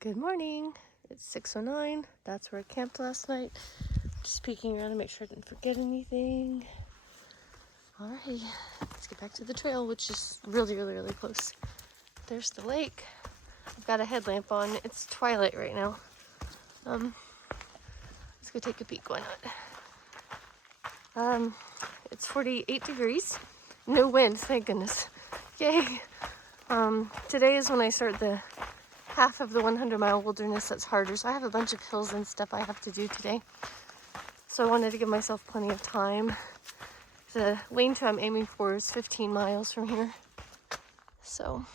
Good morning. It's 6:09. That's where I camped last night. Just peeking around to make sure I didn't forget anything. Alright, let's get back to the trail, which is really close. There's the lake. I've got a headlamp on. It's twilight right now. Let's go take a peek. Why not? It's 48 degrees. No wind, thank goodness. Yay! Today is when I start the half of the 100-mile wilderness that's harder. So I have a bunch of hills and stuff I have to do today. So I wanted to give myself plenty of time. The lean-to I'm aiming for is 15 miles from here. So,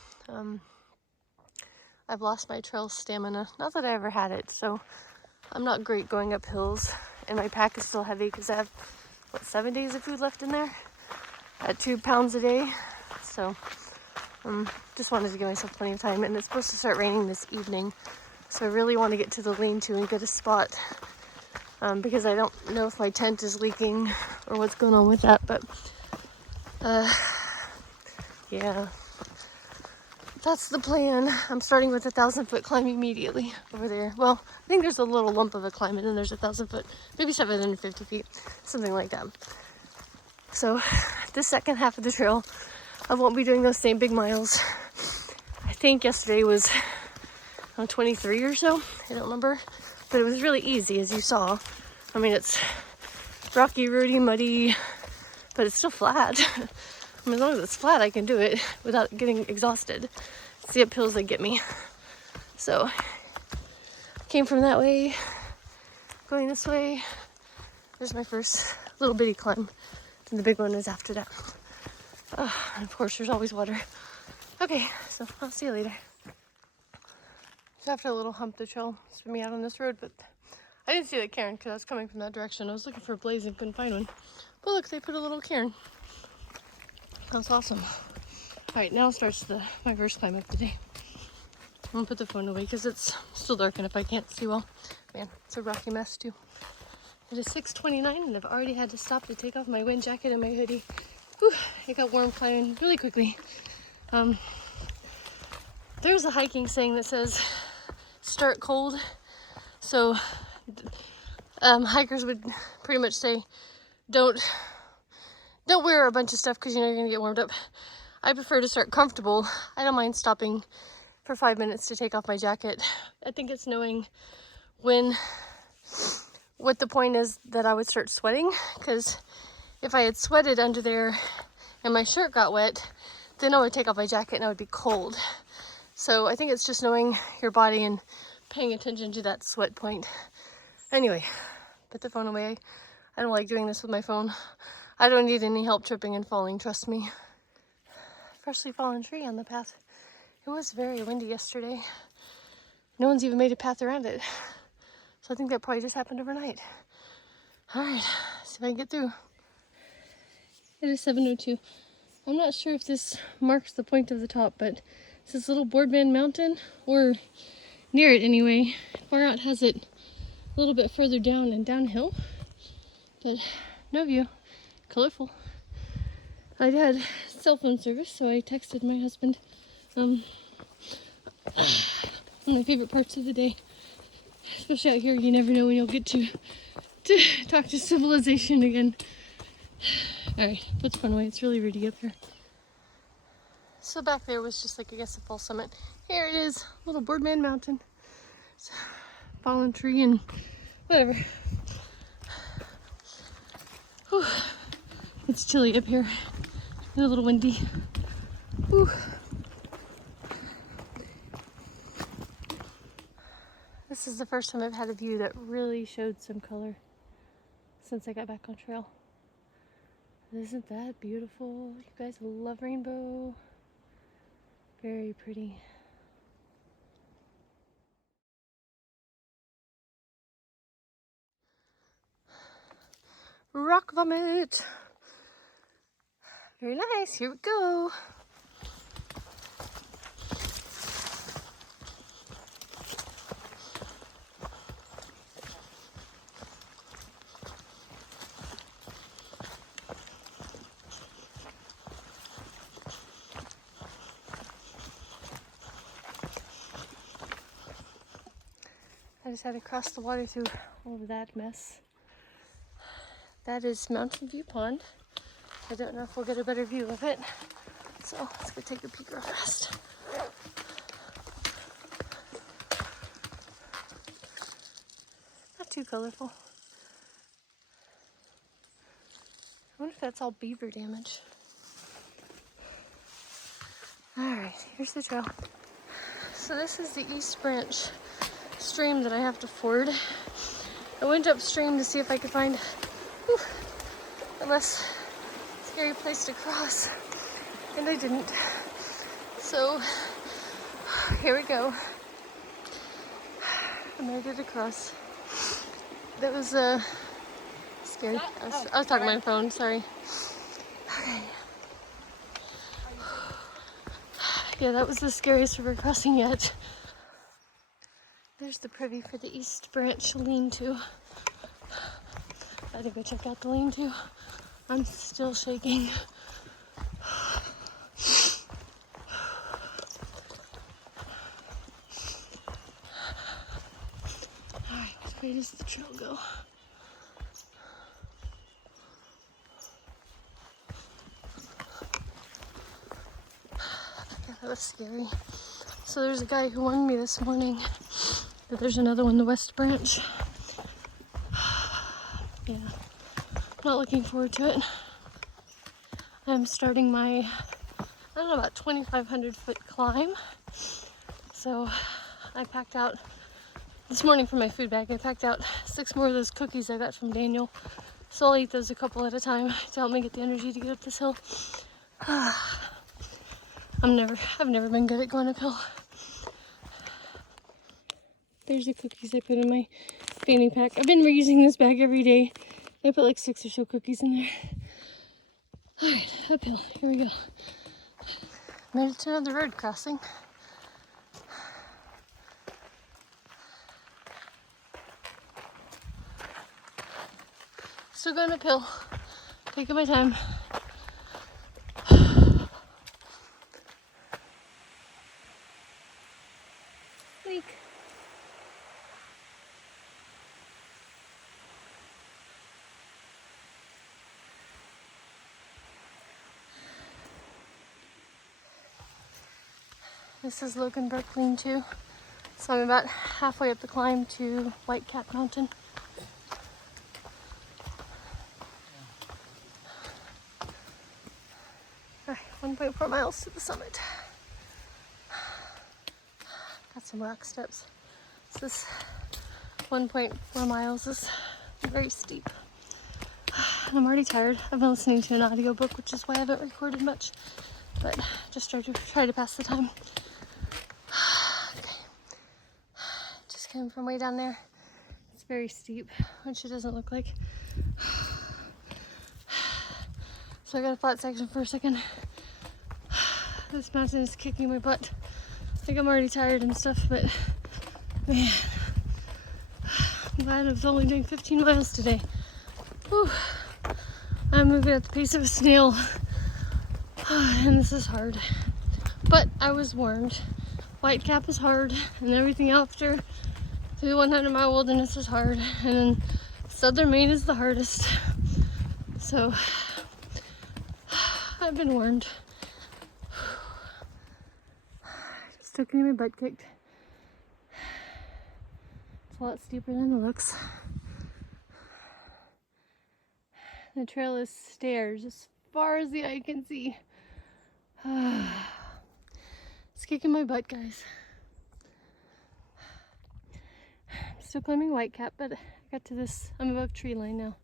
I've lost my trail stamina. Not that I ever had it, so I'm not great going up hills. And my pack is still heavy because I have, 7 days of food left in there? At 2 pounds a day. So, just wanted to give myself plenty of time. And it's supposed to start raining this evening. So I really want to get to the lean-to and get a spot. Because I don't know if my tent is leaking or what's going on with that. But, yeah. That's the plan. I'm starting with 1,000-foot climb immediately over there. Well, I think there's a little lump of a climb and then there's 1,000-foot, maybe 750 feet, something like that. So the second half of the trail, I won't be doing those same big miles. I think yesterday was 23 or so. I don't remember, but it was really easy, as you saw. I mean, it's rocky, rooty, muddy, but it's still flat. I mean, as long as it's flat, I can do it without getting exhausted. It's the uphills that get me. So, came from that way, going this way. There's my first little bitty climb. And the big one is after that. And of course, there's always water. Okay, so I'll see you later. So after a little hump the trail, spin me out on this road, but I didn't see the cairn because I was coming from that direction. I was looking for a blaze and couldn't find one. But look, they put a little cairn. That's awesome. Alright, now starts my first climb up today. I'm gonna put the phone away because it's still dark and if I can't see well. Man, it's a rocky mess too. It is 6:29 and I've already had to stop to take off my wind jacket and my hoodie. Whew, it got warm climbing really quickly. There's a hiking saying that says, start cold. So, hikers would pretty much say, don't wear a bunch of stuff because you know you're gonna get warmed up. I prefer to start comfortable. I don't mind stopping for 5 minutes to take off my jacket. I think it's knowing what the point is that I would start sweating, because if I had sweated under there and my shirt got wet, then I would take off my jacket and I would be cold. So I think it's just knowing your body and paying attention to that sweat point. Anyway, put the phone away. I don't like doing this with my phone. I don't need any help tripping and falling, trust me. Freshly fallen tree on the path. It was very windy yesterday. No one's even made a path around it. So I think that probably just happened overnight. Alright, see if I can get through. It is 7:02. I'm not sure if this marks the point of the top, but it's this little Boardman Mountain, or near it anyway. Far Out has it a little bit further down and downhill, but no view. Colorful. I had cell phone service, so I texted my husband. One of my favorite parts of the day. Especially out here, you never know when you'll get to talk to civilization again. Alright, put the phone away. It's really rooty up here. So back there was just like, I guess, a full summit. Here it is, little Boardman Mountain. It's a fallen tree and whatever. Whew. It's chilly up here. A little windy. Whew. This is the first time I've had a view that really showed some color since I got back on trail. Isn't that beautiful? You guys love rainbow. Very pretty. Rock vomit. Very nice. Here we go. I just had to cross the water through all of that mess. That is Mountain View Pond. I don't know if we'll get a better view of it. So let's go take a peek real fast. Not too colorful. I wonder if that's all beaver damage. Alright, here's the trail. So this is the East Branch stream that I have to ford. I went upstream to see if I could find a less scary place to cross, and I didn't. So here we go. I made it across. That was scary. I was talking on my phone, sorry. Okay. Yeah, that was the scariest river crossing yet. There's the privy for the East Branch lean-to. I had to go check out the lean-to. I'm still shaking. Alright, where does the trail go? Yeah, that was scary. So there's a guy who warned me this morning that there's another one, the West Branch. Yeah, not looking forward to it. I'm starting my, I don't know, about 2,500 foot climb. So I packed out, this morning for my food bag, I packed out 6 more of those cookies I got from Daniel. So I'll eat those a couple at a time to help me get the energy to get up this hill. I've never been good at going uphill. There's the cookies I put in my fanny pack. I've been reusing this bag every day. I put like 6 or so cookies in there. Alright, uphill. Here we go. Made it to another road crossing. Still going uphill. Taking my time. Leak. This is Logan Brook Lean-to. So I'm about halfway up the climb to White Cap Mountain. Alright, 1.4 miles to the summit. Got some rock steps. This 1.4 miles is very steep. And I'm already tired. I've been listening to an audiobook, which is why I haven't recorded much. But just try to pass the time. Okay. Just came from way down there. It's very steep, which it doesn't look like. So I got a flat section for a second. This mountain is kicking my butt. I think I'm already tired and stuff, but man, I'm glad I was only doing 15 miles today. Whew. I'm moving at the pace of a snail, and this is hard. But I was warned. White Cap is hard, and everything after through the 100-mile wilderness is hard, and then Southern Maine is the hardest. So I've been warned. Still getting my butt kicked. It's a lot steeper than it looks. The trail is stairs as far as the eye can see. It's kicking my butt, guys. I'm still climbing White Cap, but I got to this, I'm above tree line now.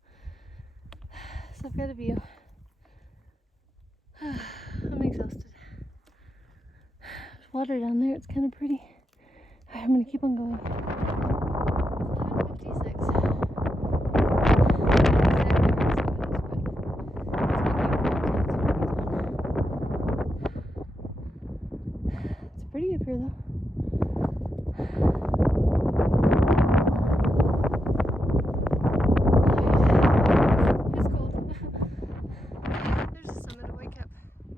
So I've got a view. I'm exhausted. There's water down there, it's kind of pretty. Alright, I'm gonna keep on going. It's 11:56. It's pretty up here though. It's cold. There's the summit of White Cap.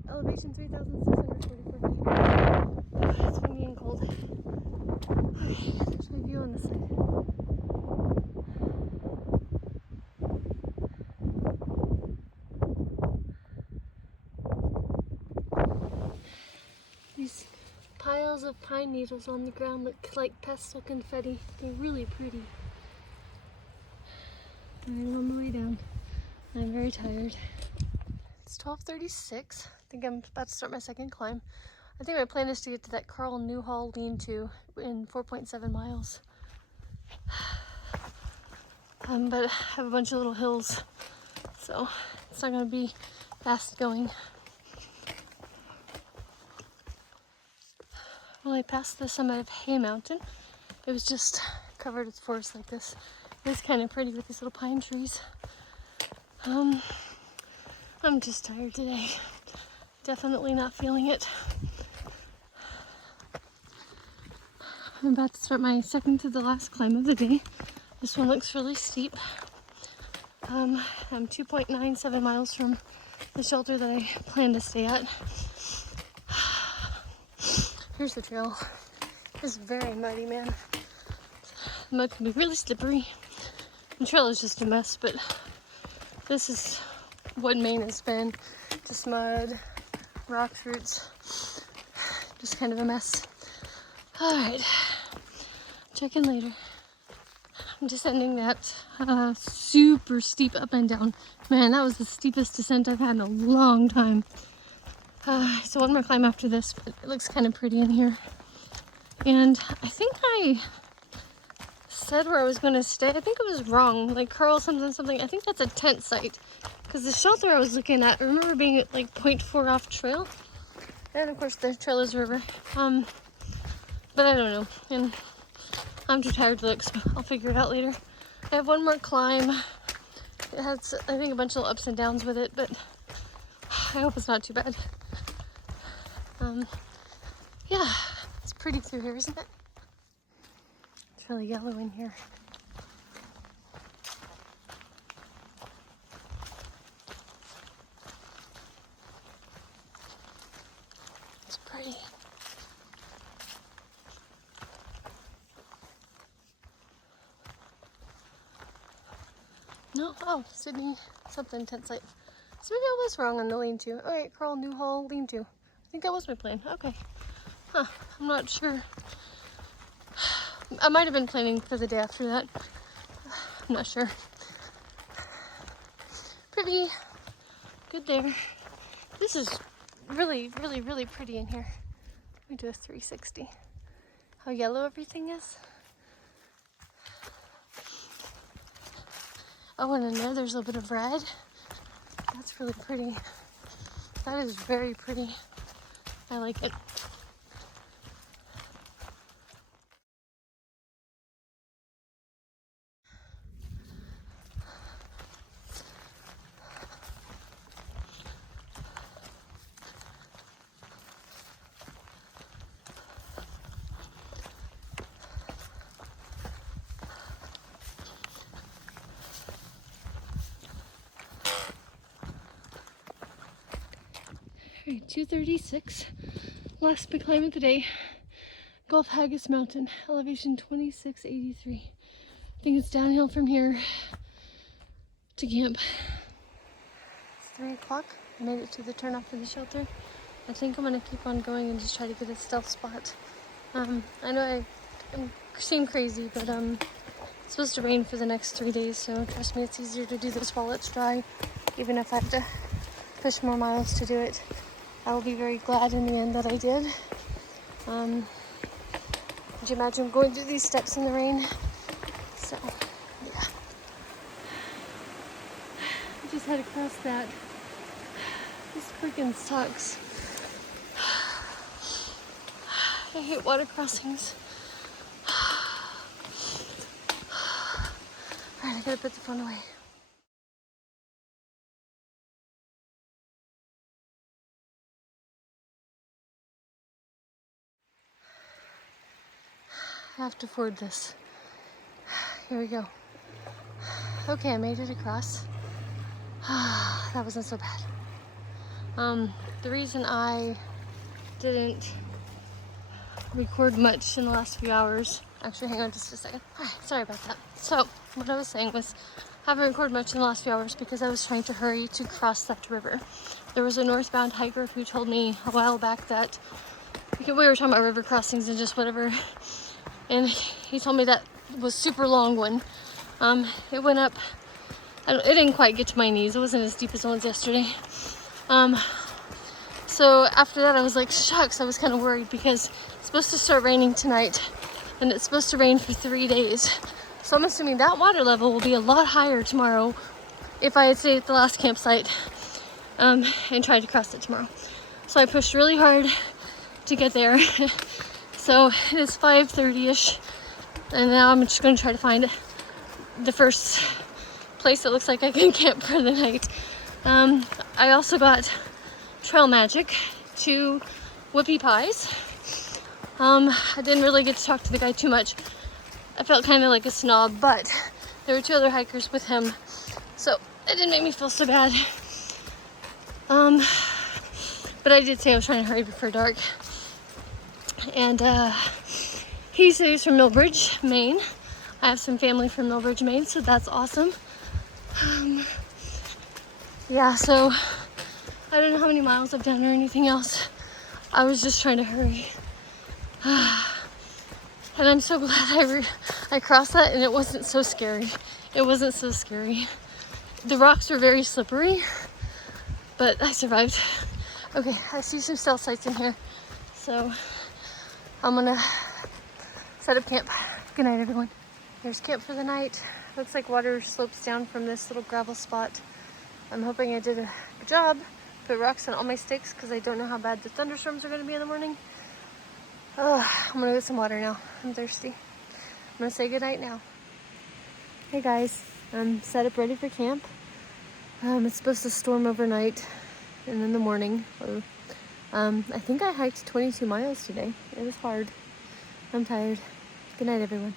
Elevation 3,644 feet. It's windy and cold. Okay, there's my view on this side. piles of pine needles on the ground look like pestle confetti. They're really pretty. I'm on the way down. I'm very tired. It's 12:36. I think I'm about to start my second climb. I think my plan is to get to that Carl Newhall lean-to in 4.7 miles. But I have a bunch of little hills, so it's not going to be fast going. Well, I passed the summit of Hay Mountain. It was just covered with forest like this. It's kind of pretty with these little pine trees. I'm just tired today. Definitely not feeling it. I'm about to start my second to the last climb of the day. This one looks really steep. I'm 2.97 miles from the shelter that I plan to stay at. Here's the trail. It's very muddy, man. The mud can be really slippery. The trail is just a mess, but this is what Maine has been. Just mud, rocks, roots, just kind of a mess. All right, check in later. I'm descending that super steep up and down. Man, that was the steepest descent I've had in a long time. So one more climb after this, but it looks kind of pretty in here. And I think I said where I was going to stay. I think it was wrong, like Carl something. I think that's a tent site, because the shelter I was looking at, I remember being at like 0.4 off trail, and of course the trail is river. But I don't know, and I'm too tired to look, so I'll figure it out later. I have one more climb. It has, I think, a bunch of ups and downs with it, but I hope it's not too bad. Yeah, it's pretty through here, isn't it? It's really yellow in here. It's pretty. No, oh, Sydney something tent site. So maybe I was wrong on the lean-to. All right, Carl Newhall lean-to. I think that was my plan. Okay. Huh, I'm not sure. I might have been planning for the day after that. I'm not sure. Pretty good there. This is really, really, really pretty in here. Let me do a 360. How yellow everything is. Oh, and in there's a little bit of red. That's really pretty. That is very pretty. I like it. All right, 2:36. Last big climb of the day. Gulf Haggis Mountain, elevation 2683. I think it's downhill from here to camp. It's 3 o'clock. I made it to the turnoff for the shelter. I think I'm gonna keep on going and just try to get a stealth spot. I know I seem crazy, but it's supposed to rain for the next 3 days, so trust me, it's easier to do this while it's dry, even if I have to push more miles to do it. I will be very glad in the end that I did. Could you imagine going through these steps in the rain? So, yeah. I just had to cross that. This freaking sucks. I hate water crossings. Alright, I gotta put the phone away. I have to ford this. Here we go. Okay, I made it across. That wasn't so bad. The reason I didn't record much in the last few hours, actually hang on just a second. Sorry about that. So what I was saying was I haven't recorded much in the last few hours because I was trying to hurry to cross that river. There was a northbound hiker who told me a while back that we were talking about river crossings and just whatever, and he told me that was super long one. It went up, it didn't quite get to my knees. It wasn't as deep as the ones yesterday. So after that I was like, shucks, I was kind of worried because it's supposed to start raining tonight and it's supposed to rain for 3 days. So I'm assuming that water level will be a lot higher tomorrow if I had stayed at the last campsite and tried to cross it tomorrow. So I pushed really hard to get there. So it is 5:30ish and now I'm just going to try to find the first place that looks like I can camp for the night. I also got Trail Magic, 2 Whoopie Pies. I didn't really get to talk to the guy too much. I felt kind of like a snob, but there were 2 other hikers with him, so it didn't make me feel so bad. But I did say I was trying to hurry before dark. And he said he's from Millbridge, Maine. I have some family from Millbridge, Maine, so that's awesome. Yeah, so I don't know how many miles I've done or anything else. I was just trying to hurry. And I'm so glad I crossed that and it wasn't so scary. It wasn't so scary. The rocks were very slippery, but I survived. Okay, I see some cell sites in here. So I'm gonna set up camp. Good night, everyone. Here's camp for the night. Looks like water slopes down from this little gravel spot. I'm hoping I did a good job. Put rocks on all my sticks because I don't know how bad the thunderstorms are going to be in the morning. I'm going to get some water now. I'm thirsty. I'm going to say goodnight now. Hey guys, I'm set up ready for camp. It's supposed to storm overnight and in the morning. I think I hiked 22 miles today. It was hard. I'm tired. Good night, everyone.